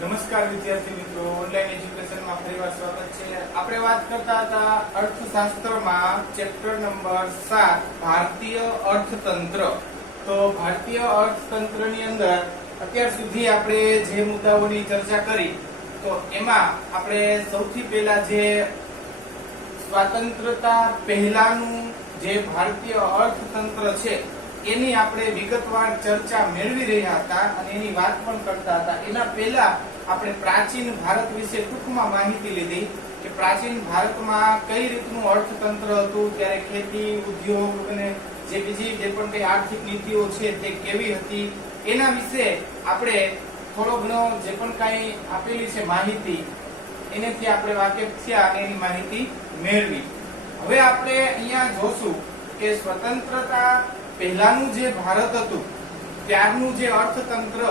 નમસ્કાર વિદ્યાર્થી મિત્રો, ઓનલાઈન એજ્યુકેશનમાં ફરીવાર સ્વાગત છે. આપણે વાત કરતા હતા અર્થશાસ્ત્રમાં ચેપ્ટર નંબર 7 ભારતીય અર્થતંત્ર. તો ભારતીય અર્થતંત્રની અંદર અત્યાર સુધી આપણે જે મુદ્દાઓની ચર્ચા કરી, તો એમાં આપણે સૌથી પહેલા જે સ્વાતંત્રતા પહેલાનું જે ભારતીય અર્થતંત્ર છે એની આપણે વિગતવાર ચર્ચા મેળવી રહ્યા હતા અને એની વાત પણ કરતા હતા. એના પહેલા આપણે પ્રાચીન ભારત વિશે ટૂંકમાં માહિતી લીધી કે પ્રાચીન ભારતમાં કઈ રીતનું અર્થતંત્ર હતું, ત્યારે ખેતી, ઉદ્યોગ અને જે બીજી જે પણ કઈ આર્થિક નીતિઓ છે તે કેવી હતી, એના વિશે આપણે થોડો ઘણો જે પણ કઈ આપેલી છે માહિતી એનેથી આપણે વાકેફ થયા અને એની માહિતી મેળવી. હવે આપણે અહીંયા જોશું કે સ્વતંત્રતા પહેલાનું જે ભારત હતું ત્યારનું જે અર્થતંત્ર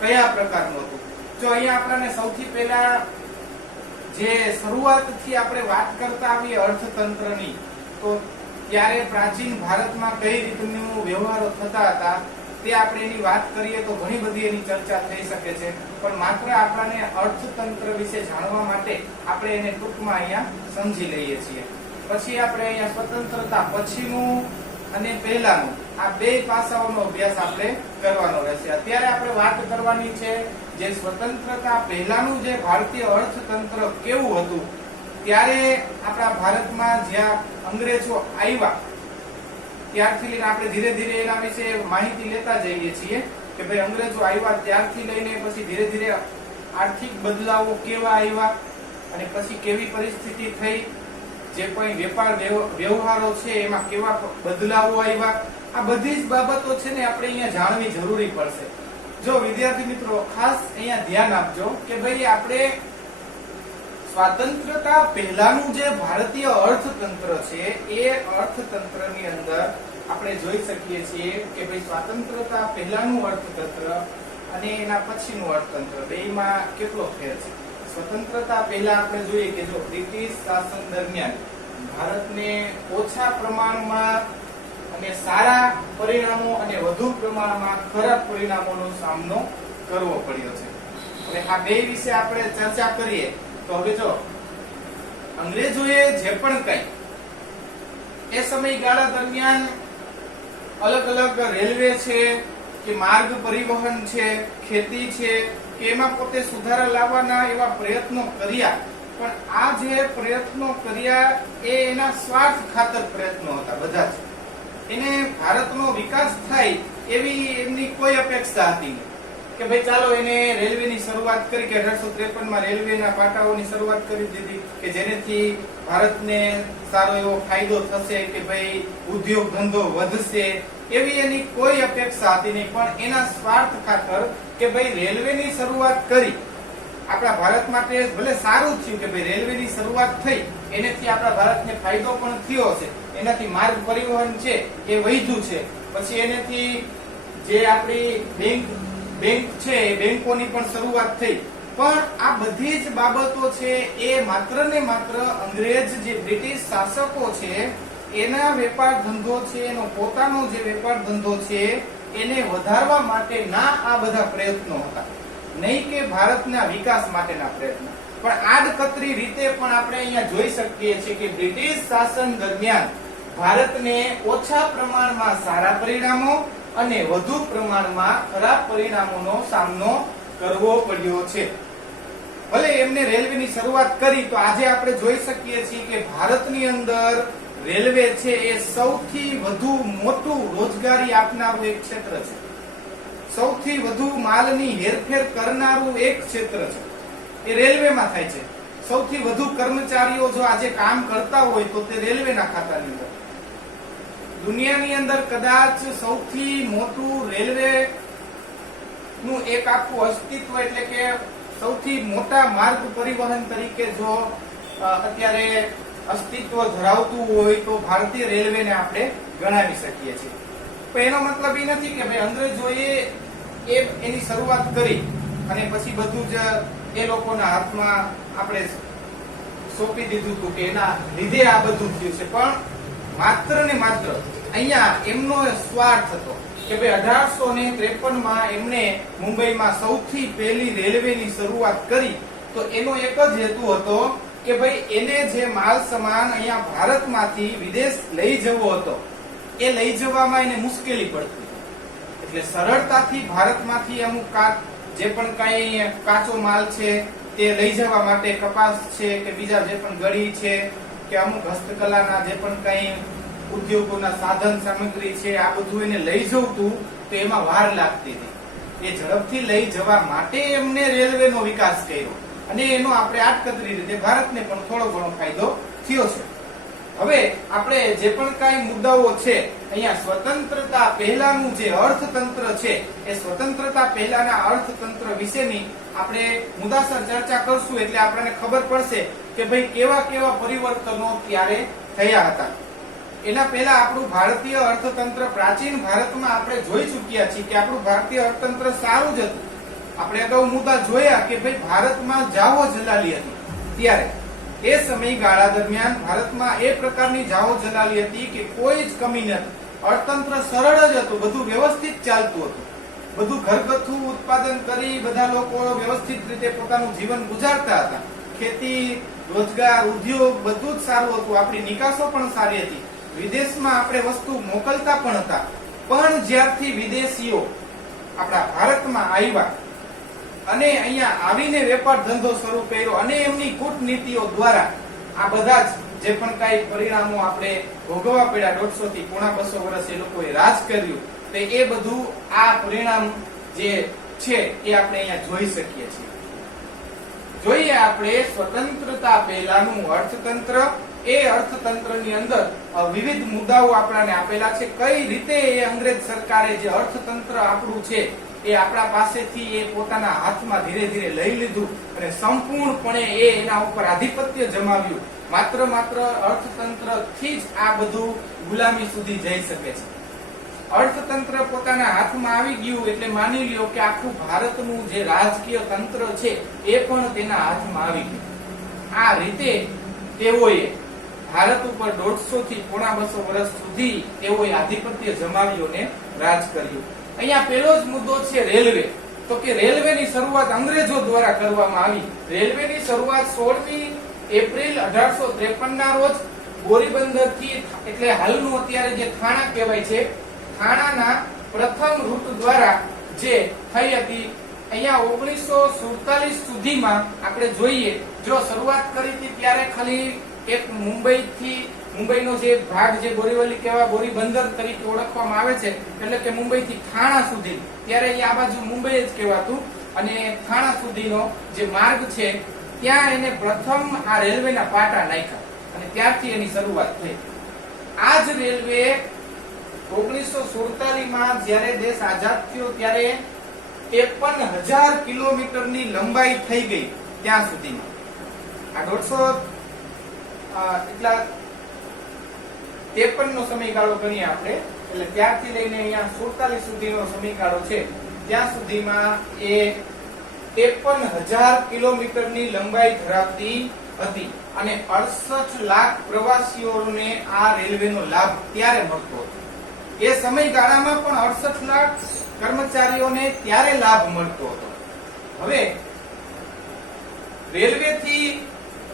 કયા પ્રકારનું હતું. જો અહીંયા આપણને સૌથી પહેલા જે શરૂઆતથી આપણે વાત કરતા આવીએ અર્થતંત્રની, તો ત્યારે પ્રાચીન ભારતમાં કઈ રીતનું વ્યવહારો થતા હતા તે આપણે એની વાત કરીએ તો ઘણી બધી એની ચર્ચા થઈ શકે છે, પણ માત્ર આપણને અર્થતંત્ર વિશે જાણવા માટે આપણે એને ટૂંકમાં અહીંયા સમજી લઈએ છીએ. પછી આપણે અહીંયા સ્વતંત્રતા પછીનું અને પહેલાનું આ બે પાસાઓનો અભ્યાસ આપણે કરવાનો રહેશે. અત્યારે આપણે વાત કરવાની છે જે સ્વતંત્રતા પહેલાનું જે ભારતીય અર્થતંત્ર કેવું હતું. ત્યારે આપણા ભારતમાં જ્યાં અંગ્રેજો આવ્યા ત્યારથી લઈને આપણે ધીરે ધીરે એના વિશે માહિતી લેતા જઈએ છીએ કે ભાઈ અંગ્રેજો આવ્યા ત્યારથી લઈને પછી ધીરે ધીરે આર્થિક બદલાવો કેવા આવ્યા અને પછી કેવી પરિસ્થિતિ થઈ, જે કોઈ વેપાર વ્યવહારો છે એમાં કેવા બદલાવો આવ્યા, આ બધી જ બાબતો છે ને આપણે અહીંયા જાણવી જરૂરી પડશે. જો વિદ્યાર્થી મિત્રો ખાસ અહીંયા ધ્યાન આપજો કે ભાઈ આપણે સ્વાતંત્રતા પહેલાનું જે ભારતીય અર્થતંત્ર છે એ અર્થતંત્રની અંદર આપણે જોઈ શકીએ છીએ કે ભાઈ સ્વાતંત્રતા પહેલાનું અર્થતંત્ર અને એના પછીનું અર્થતંત્ર બેમાં કેટલો ફેર છે. સ્વતંત્રતા પહેલા આપણે જોઈએ કે જો બ્રિટિશ શાસન દરમિયાન ભારતને ઓછા પ્રમાણમાં અને સારા પરિણામો અને વધુ પ્રમાણમાં ખરાબ પરિણામોનો સામનો કરવો પડ્યો છે. હવે આ બે વિશે આપણે ચર્ચા કરીએ તો હવે જો અંગ્રેજોએ જે પણ કઈ એ સમયગાળા દરમિયાન અલગ અલગ રેલવે છે કે માર્ગ પરિવહન છે, ખેતી છે કે એમાં પોતે સુધારા લાવવાના એવા પ્રયત્નો કર્યા, પણ આ જે પ્રયત્નો કર્યા એ એના સ્વાર્થ ખાતર પ્રયત્નો હતા. બધા જ એને ભારતનો વિકાસ થાય એવી એમની કોઈ અપેક્ષા હતી નહીં કે ભાઈ ચાલો એને રેલવેની શરૂઆત કરી કે 1853 માં રેલવેના પાટાઓની શરૂઆત કરી દીધી કે જેનેથી ભારતને સારો એવો ફાયદો થશે કે ભાઈ ઉદ્યોગ ધંધો વધશે, એવી એની કોઈ અપેક્ષા હતી નહીં. પણ એના સ્વાર્થ ખાતર કે ભાઈ રેલવેની શરૂઆત કરી, આપણા ભારત માટે ભલે સારું થયું કે ભાઈ રેલવેની શરૂઆત થઈ, એનાથી આપણા ભારતને ફાયદો પણ થયો છે, એનાથી માર્ગ પરિવહન છે એ વધ્યું છે, પછી એનાથી જે આપણી બેંક છે એ બેંકોની પણ શરૂઆત થઈ. પણ આ બધી જ બાબતો છે એ માત્ર ને માત્ર અંગ્રેજ જે બ્રિટિશ શાસકો છે એના વેપાર ધંધો છે, એનો પોતાનો જે વેપાર ધંધો છે એને વધારવા માટેના આ બધા પ્રયત્નો હતા, નહીં કે ભારતના વિકાસ માટેના પ્રયત્નો. પણ આડકતરી રીતે પણ આપણે અહીંયા જોઈ શકીએ છીએ કે બ્રિટિશ શાસન દરમિયાન ભારતને ઓછા પ્રમાણમાં સારા પરિણામો અને વધુ પ્રમાણમાં ખરાબ પરિણામોનો સામનો કરવો પડ્યો છે. ભલે એમને રેલવેની શરૂઆત કરી, તો આજે આપણે જોઈ શકીએ છીએ કે ભારતની અંદર રેલવે છે એ સૌથી વધુ મોટું રોજગારી આપનારું એક ક્ષેત્ર છે, સૌથી વધુ માલની હેરફેર કરનારું એક ક્ષેત્ર છે, એ રેલવેમાં થાય છે. સૌથી વધુ કર્મચારીઓ જો આજે કામ કરતા હોય તો તે રેલવેના ખાતાની અંદર. દુનિયાની અંદર કદાચ સૌથી મોટું રેલવે નું એક આખું અસ્તિત્વ એટલે કે સૌથી મોટા માર્ગ પરિવહન તરીકે જો અત્યારે અસ્તિત્વ ધરાવતું હોય તો ભારતીય રેલવેને આપણે ગણાવી શકીએ છીએ. પણ એનો મતલબ એ નથી કે ભાઈ અંગ્રેજોએ એની શરૂઆત કરી અને પછી બધું જ એ લોકોના હાથમાં આપણે સોંપી દીધું હતું કે એના લીધે આ બધું થયું છે. પણ માત્ર ને માત્ર અહીંયા એમનો સ્વાર્થ હતો કે ભાઈ 1853 માં એમણે મુંબઈમાં સૌથી પહેલી રેલવેની શરૂઆત કરી. તો એનો એક જ હેતુ હતો કે ભાઈ એને જે માલ સામાન અહીંયા ભારતમાંથી વિદેશ લઈ જવો હતો એ લઈ જવામાં એને મુશ્કેલી પડતી, એટલે સરળતાથી ભારતમાંથી અમુક જે પણ કઈ કાચો માલ છે તે લઈ જવા માટે, કપાસ છે કે બીજા જે પણ ગળી છે કે અમુક હસ્તકલાના જે પણ કઈ ઉદ્યોગોના સાધન સામગ્રી છે, આ બધું એને લઈ જવું તો એમાં વાર લાગતી હતી. એ ઝડપથી લઈ જવા માટે એમને રેલવેનો વિકાસ કર્યો અને એનો આપણે આડકતરી રીતે ભારતને પણ થોડો ઘણો ફાયદો થયો છે. હવે આપણે જે પણ કઈ મુદ્દાઓ છે અહીંયા સ્વતંત્રતા પહેલાનું જે અર્થતંત્ર છે એ સ્વતંત્રતા પહેલાના અર્થતંત્ર વિશેની આપણે મુદ્દાસર ચર્ચા કરશું, એટલે આપણને ખબર પડશે કે ભાઈ કેવા કેવા પરિવર્તનો ત્યારે થયા હતા. એના પહેલા આપણું ભારતીય અર્થતંત્ર પ્રાચીન ભારતમાં આપણે જોઈ ચૂક્યા છીએ કે આપણું ભારતીય અર્થતંત્ર સારું જ હતું. આપણે અગાઉ મુદ્દા જોયા કે ભાઈ ભારતમાં જાવો જલાલી હતી, ત્યારે એ સમયગાળા દરમિયાન ભારતમાં એ પ્રકારની જાવો જલાલી હતી કે કોઈ જ કમી નથી. અર્થતંત્ર સરળ જ હતું, બધું વ્યવસ્થિત ચાલતું હતું, બધું ઘરગથ્થુ ઉત્પાદન કરી બધા લોકો વ્યવસ્થિત રીતે પોતાનું જીવન ગુજારતા હતા. ખેતી, રોજગાર, ઉદ્યોગ બધું જ સારું હતું, આપણી નિકાસો પણ સારી હતી, વિદેશમાં આપણે વસ્તુ મોકલતા પણ હતા. પણ જ્યારથી વિદેશીઓ આપણા ભારતમાં આવ્યા અને અહીંયા આવીને વેપાર ધંધો શરૂ કર્યો અને એમની કૂટનીતિઓ દ્વારા આ બધા જે પણ કઈ પરિણામો આપણે ભોગવવા પડ્યા, 150 થી 250 વર્ષ એ લોકોએ રાજ કર્યું, તો એ બધું આ પરિણામ જે છે એ આપણે અહીંયા જોઈ શકીએ છીએ. જોઈએ આપણે સ્વતંત્રતા પહેલાનું અર્થતંત્ર. એ અર્થતંત્રની અંદર વિવિધ મુદ્દાઓ આપણને આપેલા છે. કઈ રીતે એ અંગ્રેજ સરકારે જે અર્થતંત્ર આપણું છે એ આપણા પાસેથી એ પોતાના હાથમાં ધીરે ધીરે લઈ લીધું અને સંપૂર્ણપણે એ એના ઉપર આધિપત્ય જમાવ્યું. માત્ર અર્થતંત્રથી જ આ બધું ગુલામી સુધી જઈ શકે છે. અર્થતંત્ર પોતાના હાથમાં આવી ગયું એટલે માની લ્યો કે આખું ભારતનું જે રાજકીય તંત્ર છે એ પણ તેના હાથમાં આવી ગયું. આ રીતે તેઓએ ભારત ઉપર 150 થી 250 વર્ષ સુધી તેઓએ આધિપત્ય જમાવ્યું અને રાજ કર્યું. અહીંયા પહેલો જ મુદ્દો છે રેલવે. તો કે રેલવેની શરૂઆત અંગ્રેજો દ્વારા કરવામાં આવી. રેલવેની શરૂઆત 16મી એપ્રિલ 1853 ના રોજ બોરીબંદર થી, એટલે હાલનું અત્યારે જે થાણા કહેવાય છે, થાણાના પ્રથમ રૂટ દ્વારા જે થઈ હતી. અહીંયા 1947 સુધીમાં આપણે જોઈએ, જો શરૂઆત કરી હતી ત્યારે ખાલી એક મુંબઈનો જે ભાગ જે બોરીવલી કહેવાય, બોરીબંદર તરીકે ઓળખવામાં આવે છે, એટલે કે મુંબઈથી થાણા સુધી, ત્યારે અહીંયા આ બાજુ મુંબઈ જ કહેવાતું, અને થાણા સુધીનો જે માર્ગ છે ત્યાં એને પ્રથમ આ રેલવેના પાટા નાખ્યા અને ત્યારથી એની શરૂઆત થઈ. આ જ રેલવે 1947 માં જ્યારે દેશ આઝાદ થયો ત્યારે 53,000 કિલોમીટરની લંબાઈ થઈ ગઈ. ત્યાં સુધીમાં આ 153 નો સમયગાળો ગણીએ આપણે, એટલે ત્યારથી લઈને અહીંયા 47 સુધીનો સમયગાળો છે, ત્યાં સુધીમાં એ 53,000 કિલોમીટરની લંબાઈ ધરાવતી હતી અને 68 લાખ પ્રવાસીઓને આ રેલવેનો લાભ ત્યારે મળતો હતો. એ સમયગાળામાં પણ 68 લાખ કર્મચારીઓને ત્યારે લાભ મળતો હતો. હવે રેલવેથી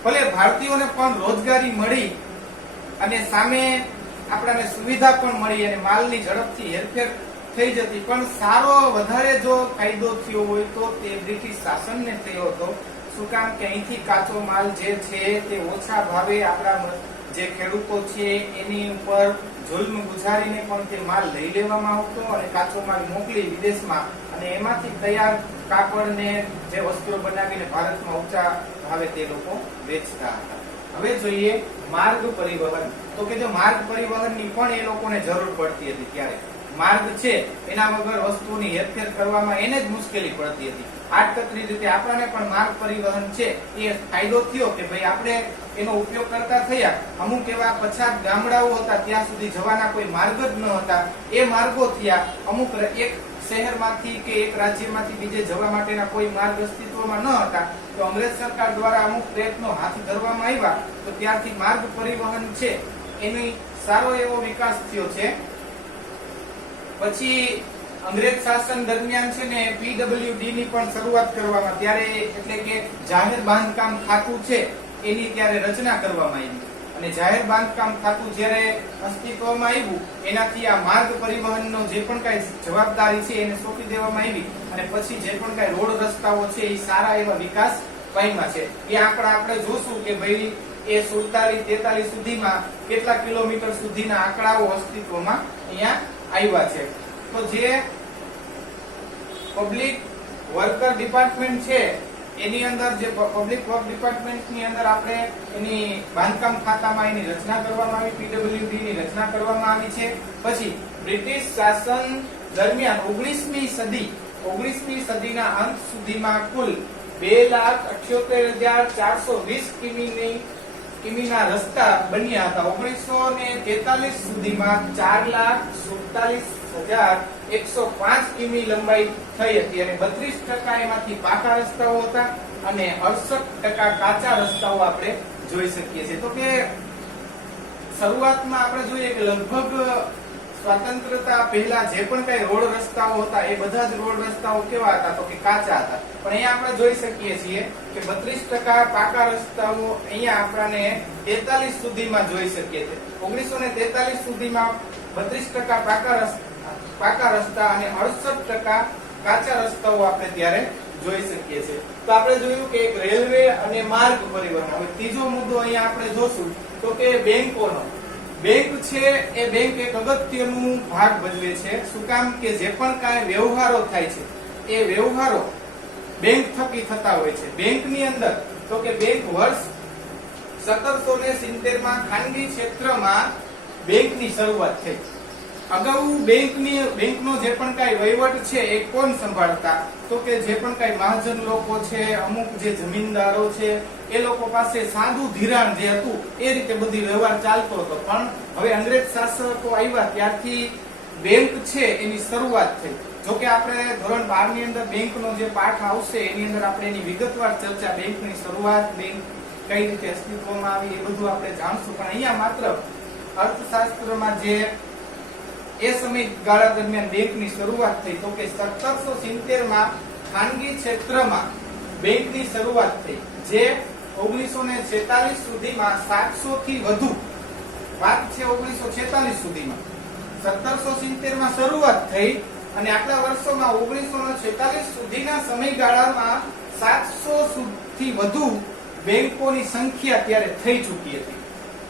ભલે ભારતીયોને પણ રોજગારી મળી અને સામે આપણને સુવિધા પણ મળી અને માલની ઝડપથી હેરફેર થઈ જતી, પણ સારો વધારે જો ફાયદો થયો હોય તો તે બ્રિટિશ શાસનને થયો હતો. શું કામ કે અહીંથી કાચો માલ જે છે તે ઓછા ભાવે આપણા જે ખેડૂતો છે એની ઉપર જુલ્મ ગુજારીને પણ તે માલ લઈ લેવામાં આવતો અને કાચો માલ મોકલી વિદેશમાં, અને એમાંથી તૈયાર કાપડને જે વસ્ત્રો બનાવીને ભારતમાં ઊંચા ભાવે તે લોકો વેચતા હતા. હવે જોઈએ માર્ગ પરિવહન. તો કે જો માર્ગ પરિવહનની પણ એ લોકોને જરૂર પડતી હતી. ત્યારે માર્ગ છે એના વગર વસ્તુની હેરફેર કરવામાં એને જ મુશ્કેલી પડતી હતી. આડકતરી રીતે આપણને પણ માર્ગ પરિવહન છે એ ફાયદો થયો કે ભાઈ આપણે એનો ઉપયોગ કરતા થયા. અમુક એવા પછાત ગામડાઓ હતા ત્યાં સુધી જવાના કોઈ માર્ગ જ ન હતા, એ માર્ગો થયા. અમુક એક શહેરમાંથી કે એક રાજ્યમાંથી બીજે જવા માટેના કોઈ માર્ગ અસ્તિત્વમાં ન હતા, તો અંગ્રેજ સરકાર દ્વારા અમુક પ્રયત્નો હાથ ધરવામાં આવ્યા, તો ત્યારથી માર્ગ પરિવહન છે એની સારો એવો વિકાસ થયો છે. પછી અંગ્રેજ શાસન દરમિયાન છે ને પીડબ્લ્યુડી ની પણ શરૂઆત કરવામાં, ત્યારે એટલે કે જાહેર બાંધકામ ખાતું છે એની ત્યારે રચના કરવામાં આવી અને જાહેર બાંધકામ ખાતું જ્યારે અસ્તિત્વમાં આવ્યું એનાથી આ માર્ગ પરિવહનનો જે પણ કઈ જવાબદારી છે એને સોંપી દેવામાં આવી અને પછી જે પણ કઈ રોડ રસ્તાઓ છે એ સારા એવા વિકાસ પામ્યા છે. એ આંકડા આપણે જોશું કે ભાઈ એ 47-43 સુધીમાં કેટલા કિલોમીટર સુધીના આંકડાઓ અસ્તિત્વમાં અહીંયા આવ્યા છે. તો જે પબ્લિક વર્કર ડિપાર્ટમેન્ટ છે એની અંદર જે પબ્લિક વર્ક ડિપાર્ટમેન્ટની અંદર આપણે એની બાંધકામ ખાતામાં એની રચના કરવામાં આવી, પીડબ્લ્યુડી ની રચના કરવામાં આવી છે. પછી બ્રિટિશ શાસન દરમિયાન 19મી સદીના અંત સુધીમાં કુલ 2,78,420 કિમીના રસ્તા બન્યા હતા. 1943 સુધીમાં 4,47,105 કિમી લંબાઈ થઈ હતી અને 32% એમાંથી પાકા રસ્તાઓ હતા અને 68% કાચા રસ્તાઓ આપણે જોઈ શકીએ છીએ. તો કે શરૂઆતમાં આપણે જોઈએ કે લગભગ સ્વતંત્રતા પહેલા જે પણ કઈ રોડ રસ્તાઓ હતા એ બધા જ રોડ રસ્તાઓ કેવા હતા? તો કે કાચા હતા. પણ અહીંયા આપણે જોઈ શકીએ છીએ કે 32% પાકા રસ્તાઓ અહીંયા આપણને 43 સુધીમાં જોઈ શકીએ છીએ. 1943 સુધીમાં 32% પાકા રસ્તા અને 68% કાચા રસ્તાઓ આપણે ત્યારે જોઈ શકીએ છીએ. તો આપણે જોયું કે એક રેલવે અને માર્ગ પરિવહન. હવે ત્રીજો મુદ્દો અહીંયા આપણે જોશું તો કે બેંકોનો. બેંક છે એ બેંક એક અગત્યનું ભાગ ભજવે છે. શું કામ? કે જે પણ કાંઈ વ્યવહારો થાય છે એ વ્યવહારો બેંક થકી થતા હોય છે. બેંકની અંદર તો કે બેંક વર્ષ 1770 માં ખાનગી ક્ષેત્રમાં બેંકની શરૂઆત થઈ. અગાઉ બેંકનો જે પણ કાંઈ વહીવટ છે એ કોણ સંભાળતા? તો કે જે પણ કાંઈ મહાજન લોકો છે, અમુક જે જમીનદારો છે એ લોકો પાસે સાદું ધિરાણ જે હતું એ રીતે બધી વ્યવહાર ચાલતો હતો. પણ હવે અંગ્રેજ શાસકો આવ્યા ત્યારથી બેંક છે એની શરૂઆત થઈ. જોકે આપણે ધોરણ 12 ની અંદર બેંકનો જે પાઠ આવશે એની અંદર આપણે એની વિગતવાર ચર્ચા, બેંકની શરૂઆત, બેંક કઈ રીતે અસ્તિત્વમાં આવી એ બધું આપણે જાણશું. પણ અહીંયા માત્ર અર્થશાસ્ત્રમાં જે એ સમયગાળા દરમિયાન બેંકની શરૂઆત થઈ તો કે 1770 માં ખાનગી ક્ષેત્રમાં બેંકની શરૂઆત થઈ, જે 1946 સુધીમાં 700 થી વધુ, વાત છે 1946 સુધીમાં, 1770 માં શરૂઆત થઈ અને આટલા વર્ષોમાં 1946 સુધીના સમયગાળામાં 700 થી વધુ બેંકોની સંખ્યા ત્યારે થઈ ચૂકી હતી.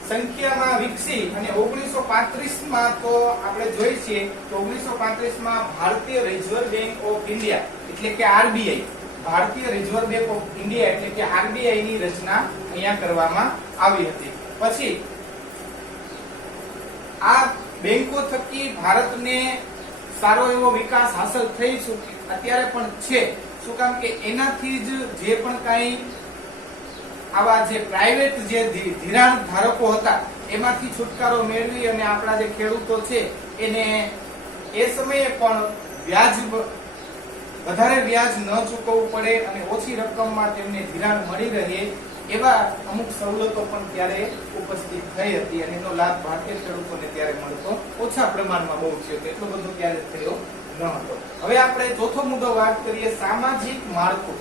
સંખ્યામાં વિકસી અને 1935 માં તો આપણે જોઈએ છીએ કે 1935 માં ભારતીય રિઝર્વ બેંક ઓફ ઇન્ડિયા એટલે કે આરબીઆઈ, ભારતીય રિઝર્વ બેંક ઓફ ઇન્ડિયા એટલે કે આરબીઆઈ ની રચના અહીંયા કરવામાં આવી હતી. પછી આ બેંકો થકી ભારતને સારો એવો વિકાસ હાંસલ થઈ અત્યારે પણ છે. શું કામ? કે એનાથી જ જે પણ કાંઈ આવા જે પ્રાઇવેટ જે ધિરાણ ધારકો હતા એમાંથી છુટકારો મેળવી અને આપણા જે ખેડૂતો છે એને એ સમયે પણ વધારે વ્યાજ ન ચૂકવવું પડે અને ઓછી રકમમાં તેમને ધિરાણ મળી રહે એવા અમુક સવલતો પણ ત્યારે ઉપસ્થિત થઈ હતી અને એનો લાભ ભારતીય ખેડૂતોને ત્યારે મળતો ઓછા પ્રમાણમાં બહુ છે, એટલો બધો ત્યારે થયો ન હતો. હવે આપણે ચોથો મુદ્દો વાત કરીએ, સામાજિક માળખું.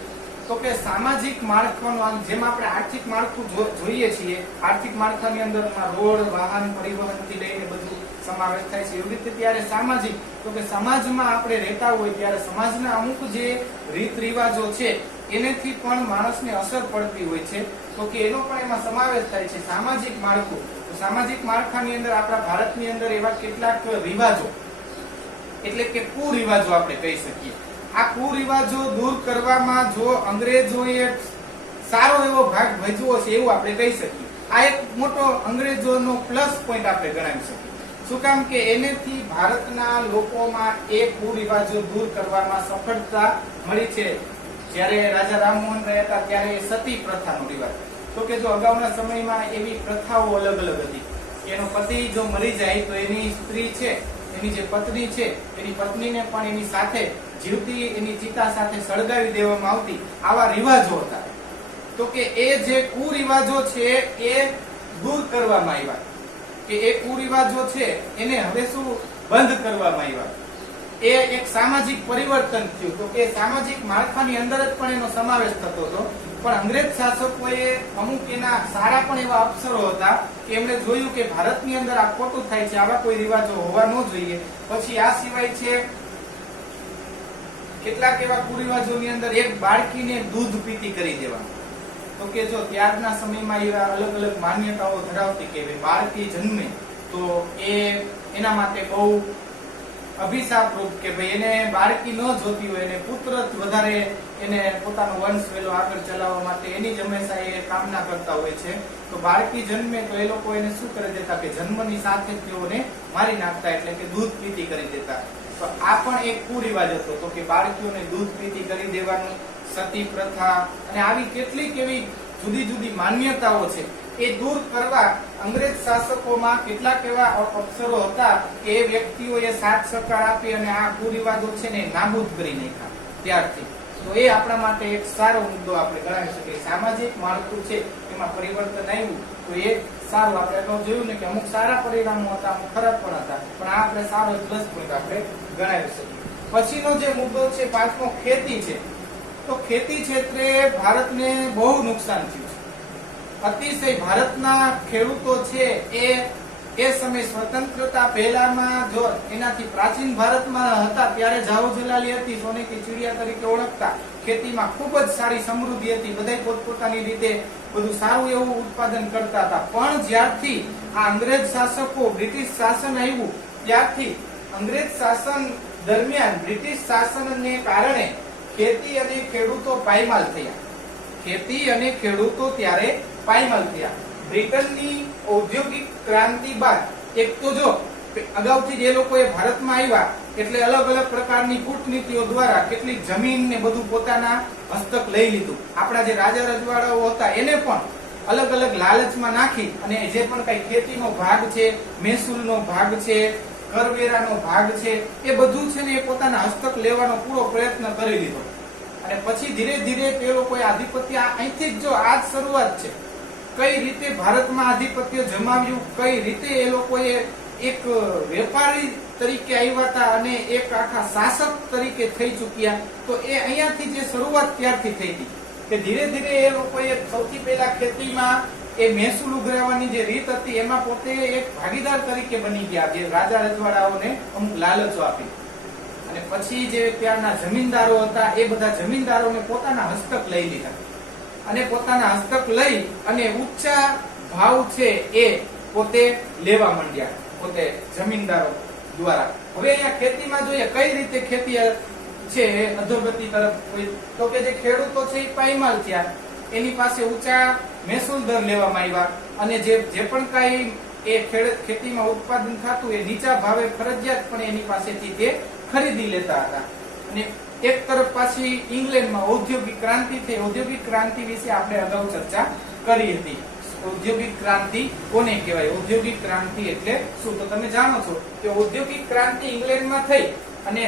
તો કે સામાજિક માળખાનું, જેમ આપણે આર્થિક માળખું જોઈએ છીએ, આર્થિક માળખાની અંદર રોડ, વાહન પરિવહનથી લઈને બધું સમાવેશ થાય છે, એવી રીતે ત્યારે સામાજિક, તો કે સમાજમાં આપણે રહેતા હોય ત્યારે સમાજના અમુક જે રીત રિવાજો છે એનેથી પણ માણસને અસર પડતી હોય છે. તો કે એનો પણ એમાં સમાવેશ થાય છે, સામાજિક માળખું. તો સામાજિક માળખાની અંદર આપણા ભારતની અંદર એવા કેટલાક રિવાજો એટલે કે કુરિવાજો આપણે કહી શકીએ. આ કુરિવાજો દૂર કરવામાં જો અંગ્રેજોએ સારો એવો ભાગ ભજવો છે એવું આપણે કહી શકીએ. આ એક મોટો અંગ્રેજોનો પ્લસ પોઈન્ટ આપણે ગણાવી શકીએ. શું કામ? કે એનેથી ભારતના લોકોમાં એ કુરિવાજો દૂર કરવામાં સફળતા મળી છે. જ્યારે રાજા રામમોહન રહ્યા હતા ત્યારે સતી પ્રથાનો રિવાજ, તો કે જો અગાઉના સમયમાં એવી પ્રથાઓ અલગ અલગ હતી. એનો પતિ જો મરી જાય તો એની સ્ત્રી છે, એની જે પત્ની છે, એની પત્નીને પણ એની સાથે જીવતી એની ચિતા સાથે સળગાવી દેવામાં આવતી. આવા રિવાજો હતા. તો કે એ જે કુરિવાજો છે એ દૂર કરવામાં આવ્યા, કે એ કુરિવાજો છે એને હવે શું બંધ કરવામાં આવ્યા. એ એક સામાજિક પરિવર્તન થયું. તો કે સામાજિક માળખાની અંદર જ પણ એનો સમાવેશ થતો હતો. પણ અંગ્રેજ શાસકોએ અમુક એના સારા પણ એવા અફસરો હતા કે એમણે જોયું કે ભારતની અંદર આ ખોટું થાય છે, આવા કોઈ રિવાજો હોવા ન જોઈએ. પછી આ સિવાય છે કેટલાક એવા કુરિવાજોની અંદર એક બાળકીને દૂધ પીતી કરી દેવા. તો કે જો ત્યારના સમયમાં એવા અલગ અલગ માન્યતાઓ ધરાવતી કે બાળકી જન્મે તો એના માટે બહુ અભિશાપરૂપ કે ભાઈ એને બાળકી ન જોતી હોય, એને પુત્ર વધારે એને પોતાનો વંશ વેલો આગળ ચલાવવા માટે એની જ હંમેશા એ કામના કરતા હોય છે. તો બાળકી જન્મે તો એ લોકો એને શું કરી દેતા કે જન્મની સાથે તેઓને મારી નાખતા, એટલે કે દૂધ પીતી કરી દેતા. તો આ પણ એક કુરિવાજ હતો. તો કે બાળકીઓને દૂધ પીતી કરી દેવાનું, સતી પ્રથા અને આવી કેટલીક એવી જુદી જુદી માન્યતાઓ છે એ દૂર કરવા અંગ્રેજ શાસકોમાં કેટલાક એવા અફસરો હતા કે એ વ્યક્તિઓએ સાથ સહકાર આપી અને આ કુરિવાજો છે ને નાબૂદ કરી નાખ્યા ત્યારથી. તો એ આપણા માટે એક સારો મુદ્દો આપણે ગણાવી શકીએ. સામાજિક માળખું છે એમાં પરિવર્તન આવ્યું તો એ સારું. આપણે અગાઉ જોયું ને કે અમુક સારા પરિણામો હતા, અમુક ખરાબ પણ હતા, પણ આ આપણે સારો પ્લસ પોઈન્ટ આપણે ગણાવી શકીએ. પછીનો જે મુદ્દો છે પાંચમો, ખેતી છે. તો ખેતી ક્ષેત્રે ભારતને બહુ નુકસાન થયું છે. અતિશય ભારતના ખેડૂતો છે એ સમય સ્વતંત્રતા પહેલામાં જો એનાથી પ્રાચીન ભારતમાં હતા ત્યારે જાહો જલાલી હતી, સોને કી ચીડિયા તરીકે ઓળખતા. ખેતીમાં ખૂબ જ સારી સમૃદ્ધિ હતી, બધા પોતપોતાની રીતે બધું સારું એવું ઉત્પાદન કરતા હતા. પણ જ્યારથી આ અંગ્રેજ શાસકો બ્રિટિશ શાસન આવ્યું ત્યારથી અંગ્રેજ શાસન દરમિયાન બ્રિટિશ શાસનને કારણે ખેતી અને ખેડૂતો પાયમાલ થયા. ખેતી અને ખેડૂતો ત્યારે પાયમાલ થયા. બ્રિટનની ઔદ્યોગિક ક્રાંતિ બાદ એક તો જો અગાઉથી જે લોકોએ ભારતમાં આવ્યા એટલે અલગ અલગ પ્રકારની કૂટનીતિઓ દ્વારા કેટલીક જમીન ને બધું પોતાના હસ્તક લઈ લીધું. આપણા જે રાજા રજવાડાઓ હતા એને પણ અલગ અલગ લાલચમાં નાખી અને જે પણ કઈ ખેતીનો ભાગ છે, મહેસૂલનો ભાગ છે, કરવેરાનો ભાગ છે, એ બધું છે ને એ પોતાના હસ્તક લેવાનો પૂરો પ્રયત્ન કરી લીધો. અને પછી ધીરે ધીરે તે લોકોએ આધિપત્ય અહીંથી જ જો આ જ શરૂઆત છે. કઈ રીતે ભારતમાં આધિપત્ય જમાવ્યું, કઈ રીતે એ લોકોએ એક વેપારી તરીકે આવ્યા હતા અને એક આખા શાસક તરીકે થઈ ચૂક્યા. તો એ અહીંયાથી જે શરૂઆત ત્યારથી થઈ હતી કે ધીરે ધીરે એ લોકોએ સૌથી પહેલા ખેતીમાં એ મહેસૂલ ઉઘરાવવાની જે રીત હતી એમાં પોતે એક ભાગીદાર તરીકે બની ગયા, જે રાજા રજવાડાઓને અમુક લાલચો આપી. અને પછી જે ત્યારના જમીનદારો હતા એ બધા જમીનદારોને પોતાના હસ્તક લઈ લીધા અને પોતાના હસ્તક લઈ અને ઊંચા ભાવ છે એ પોતે લેવા માંડ્યા પોતે જમીનદારો દ્વારા. હવે અહીંયા ખેતીમાં જોઈએ કઈ રીતે ખેતી છે અધોગતિ તરફ, તો કે જે ખેડૂતો છે એ પાયમાલ થયા, એની પાસે ઊંચા મહેસૂલ દર લેવામાં આવ્યા અને જે પણ કઈ એ ખેતીમાં ઉત્પાદન થતું એ નીચા ભાવે ફરજિયાત પણ એની પાસેથી તે ખરીદી લેતા હતા. અને એક તરફ પાછી ઇંગ્લેન્ડમાં ઔદ્યોગિક ક્રાંતિ થઈ. ઔદ્યોગિક ક્રાંતિ વિશે આપણે અગાઉ ચર્ચા કરી હતી. ઔદ્યોગિક ક્રાંતિ કોને કહેવાય, ઔદ્યોગિક ક્રાંતિ એટલે શું? તો તમે જાણો છો કે ઔદ્યોગિક ક્રાંતિ ઇંગ્લેન્ડમાં થઈ અને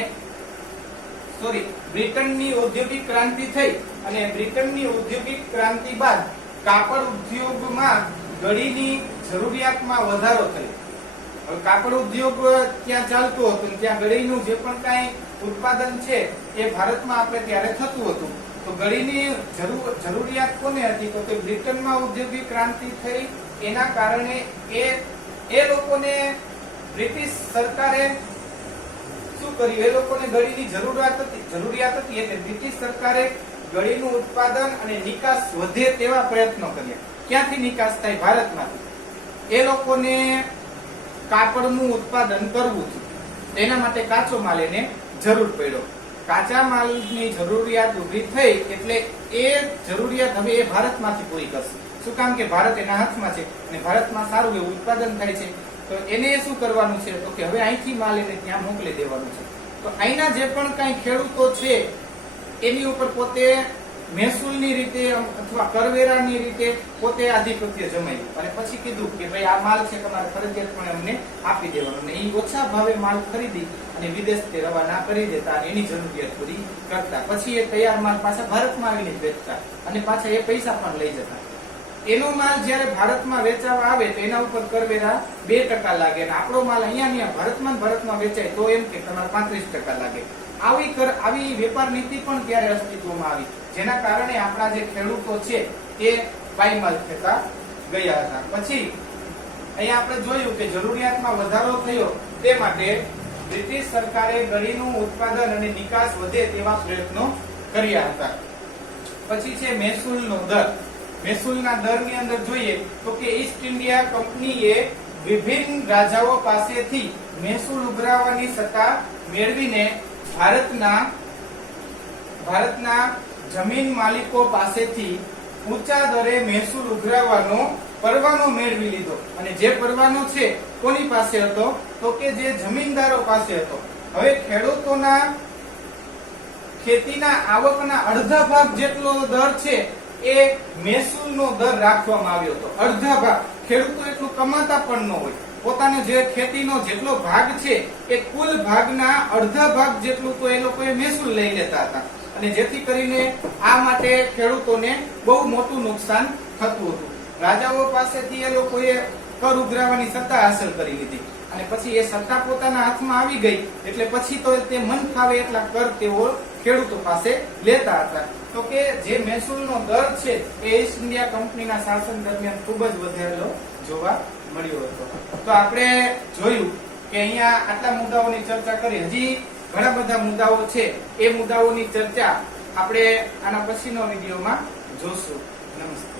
બ્રિટનની ઔદ્યોગિક ક્રાંતિ થઈ અને બ્રિટનની ઔદ્યોગિક ક્રાંતિ બાદ કાપડ ઉદ્યોગમાં ગળીની જરૂરિયાતમાં વધારો થયો. હવે કાપડ ઉદ્યોગ ત્યાં ચાલતો હતો, ત્યાં ગળીનું જે પણ કાંઈ ઉત્પાદન છે એ ભારતમાં આપણે ત્યારે થતું હતું. તો ગળીની જરૂરિયાત કોને હતી? તો કે બ્રિટનમાં ઔદ્યોગિક ક્રાંતિ થઈ એના કારણે એ લોકોને બ્રિટિશ સરકારે શું કર્યું? એ લોકોને ગળીની જરૂરિયાત હતી એટલે બ્રિટિશ સરકારે ગળીનું ઉત્પાદન અને નિકાસ વધે તેવા પ્રયત્નો કર્યા. ક્યાંથી નિકાસ થાય? ભારતમાંથી. એ લોકોને કાપડનું ઉત્પાદન કરવું છે, એના માટે કાચો માલ એને જરૂર પડ્યો. કાચા માલની જરૂરિયાત ઊભી થઈ એટલે એ જરૂરિયાત હવે એ ભારતમાંથી પૂરી કરશે. શું કામ? કે ભારત એના હાથમાં છે અને ભારતમાં સારું એવું ઉત્પાદન થાય છે. તો એને શું કરવાનું છે? તો કે હવે અહીંથી માલ એને ત્યાં મોકલી દેવાનું છે. તો અહીંના જે પણ કઈ ખેડૂતો છે એની ઉપર પોતે મહેસૂલની રીતે અથવા કરવેરાની રીતે પોતે આધિપત્ય જમાવ્યું અને પછી કીધું કે ભાઈ આ માલ છે તમારે ફરજિયાતપણે અમને આપી દેવાનો. અને એ ઓછા ભાવે માલ ખરીદી અને વિદેશથી રવાના કરી દેતા અને એની જરૂરિયાત પૂરી કરતા. પછી એ તૈયાર માલ પાછા ભારતમાં આવીને વેચતા અને પાછા એ પૈસા પણ લઈ જતા. એનો માલ જ્યારે ભારતમાં વેચાવા આવે તો એના ઉપર કરવેરા 2% લાગે અને આપણો માલ અહીંયા ભારતમાં વેચાય તો એમ કે તમારે 35% લાગે. આવી વેપાર નીતિ પણ ત્યારે અસ્તિત્વમાં આવી, જેના કારણે આપણા જે ખેડૂતો છે તે પાયમાલ થતા ગયા હતા. પછી અહીંયા આપણે જોયું કે જરૂરિયાતમાં વધારો થયો તે માટે બ્રિટિશ સરકારે ગળીનું ઉત્પાદન અને નિકાસ વધે તેવા પ્રયત્નો કર્યા હતા. પછી છે મહેસૂલનો દર. મહેસૂલના દરની અંદર જોઈએ તો કે ઈસ્ટ ઇન્ડિયા કંપનીએ વિભિન્ન રાજાઓ પાસેથી મહેસૂલ ઉઘરાવવાની સત્તા મેળવીને ભારતના જમીન માલિકો પાસેથી ઊંચા દરે મહેસૂલ ઉઘરાવવાનો પરવાનો મેળવી લીધો. અને જે પરવાનો છે કોની પાસે હતો તો કે જે જમીનદારો પાસે હતો. હવે ખેડૂતોના ખેતીના આવકના અડધા ભાગ જેટલો દર છે એ મહેસૂલનો દર રાખવામાં આવ્યો હતો. અડધા ભાગ. ખેડૂતો એટલું કમાતા પણ ન હોય, પોતાનો જે ખેતીનો જેટલો ભાગ છે એ કુલ ભાગના અડધા ભાગ જેટલું તો એ લોકોએ મહેસૂલ લઈ લેતા હતા. અને જેથી કરીને આ માટે ખેડૂતોને બહુ મોટું નુકસાન થતું હતું. રાજાઓ પાસેથી એ લોકોએ કર ઉઘરાવવાની સત્તા હાંસલ કરી લીધી અને પછી એ સત્તા પોતાના હાથમાં આવી ગઈ એટલે પછી તો તે મન ફાવે એટલા કર તેઓ ખેડૂતો પાસે લેતા હતા. તો કે જે મહેસૂલનો દર છે એ ઈસ્ટ ઇન્ડિયા કંપનીના શાસન દરમિયાન ખૂબ જ વધેલો જોવા મળ્યો હતો. તો આપણે જોયું કે અહીંયા આટલા મુદ્દાઓની ચર્ચા કરી. હજી ઘણા બધા મુદ્દાઓ છે, એ મુદ્દાઓની ચર્ચા આપણે આના પછીનો વિડીયોમાં જોશું. નમસ્કાર.